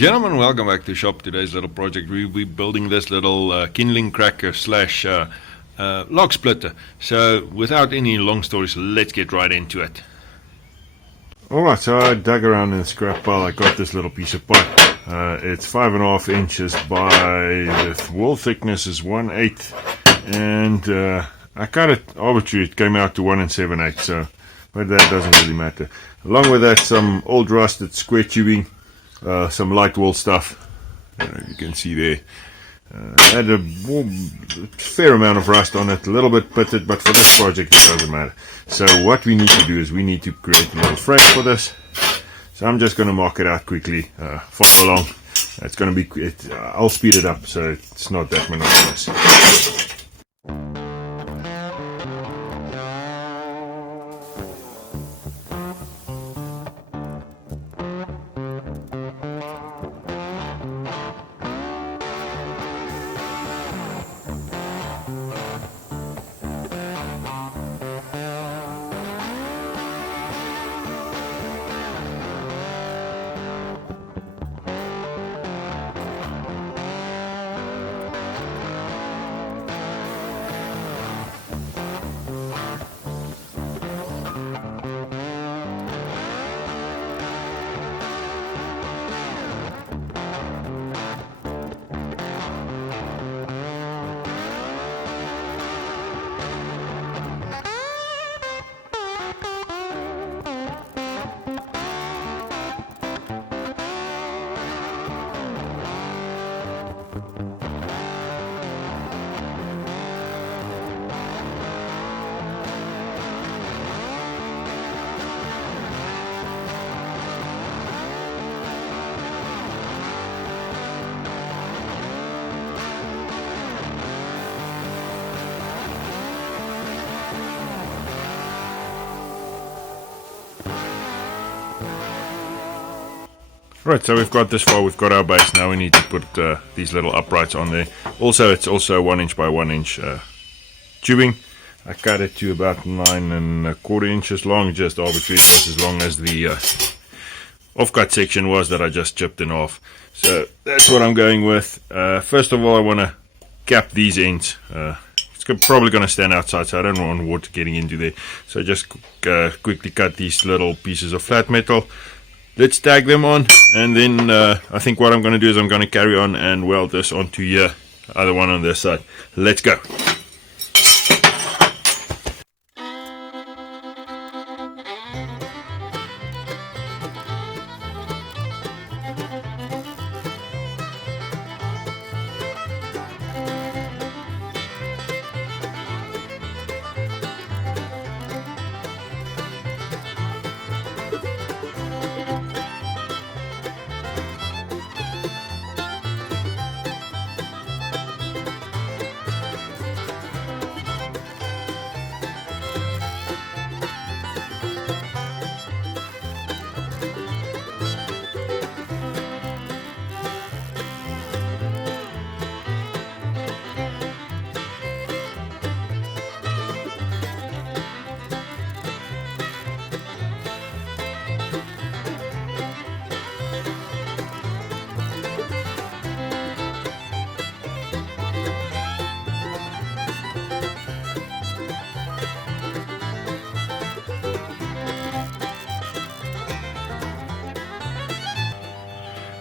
Gentlemen, welcome back to shop. Today's little project, we'll be building this little kindling cracker slash log splitter. So without any long stories, let's get right into it. Alright, so I dug around in the scrap pile. I got this little piece of pipe. It's 5.5 inches by, the wall thickness is 1/8, and I cut it arbitrary. It came out to 1 7/8, so, but that doesn't really matter. Along with that, some old rusted square tubing, some light wall stuff, you can see there. Had a fair amount of rust on it, a little bit pitted, but for this project it doesn't matter. So what we need to do is we need to create a little frame for this. So I'm just going to mark it out quickly, follow along. It's going to be, I'll speed it up so it's not that monotonous. Right, so we've got this far, we've got our base. Now we need to put these little uprights on there. Also, it's also 1 inch by 1 inch tubing. I cut it to about 9¼ inches long, just arbitrary. That's as long as the offcut section was that I just chipped in half. So that's what I'm going with. First of all, I want to cap these ends. It's probably going to stand outside, so I don't want water getting into there. So just quickly cut these little pieces of flat metal. Let's tag them on, and then I think what I'm going to do is I'm going to carry on and weld this onto here, other one on this side. Let's go.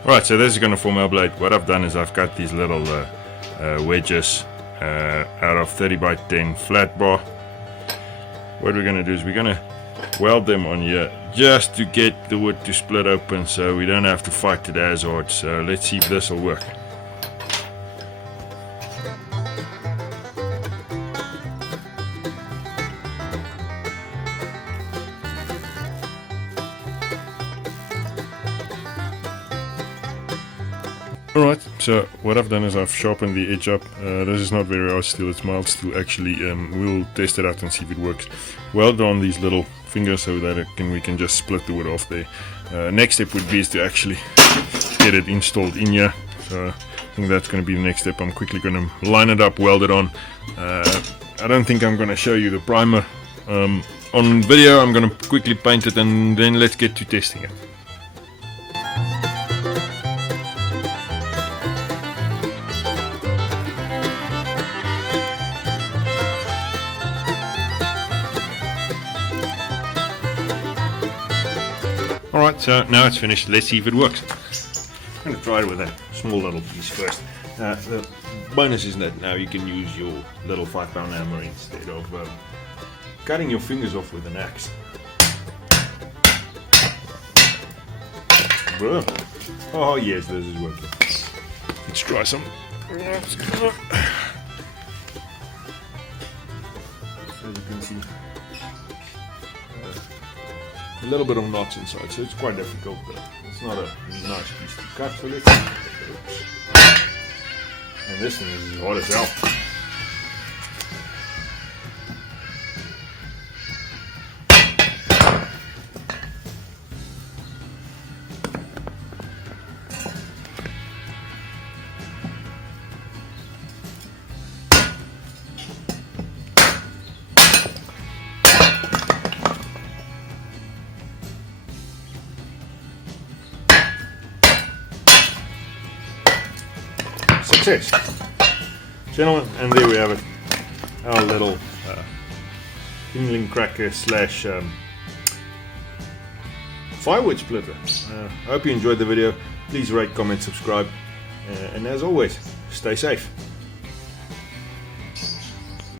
Right, so this is going to form our blade. What I've done is I've cut these little wedges out of 30 by 10 flat bar. What we're going to do is we're going to weld them on here just to get the wood to split open so we don't have to fight it as hard. So let's see if this will work. Alright, so what I've done is I've sharpened the edge up. This is not very hard steel, it's mild steel actually. We'll test it out and see if it works. Weld on these little fingers so that we can just split the wood off there. Next step would be is to actually get it installed in here. So I think that's going to be the next step. I'm quickly going to line it up, weld it on. I don't think I'm going to show you the primer on video. I'm going to quickly paint it and then let's get to testing it. so now it's finished. Let's see if it works. I'm going to try it with a small little piece first. The bonus is that now you can use your little 5-pound hammer instead of cutting your fingers off with an axe. Oh yes, this is working. Let's try some. As you can see, a little bit of knots inside, so it's quite difficult, but it's not a nice piece to cut. So let's see. And this thing is hot as hell. Success, gentlemen, and there we have it, our little Kindling cracker slash firewood splitter. I hope you enjoyed the video. Please rate, comment, subscribe, and as always, stay safe.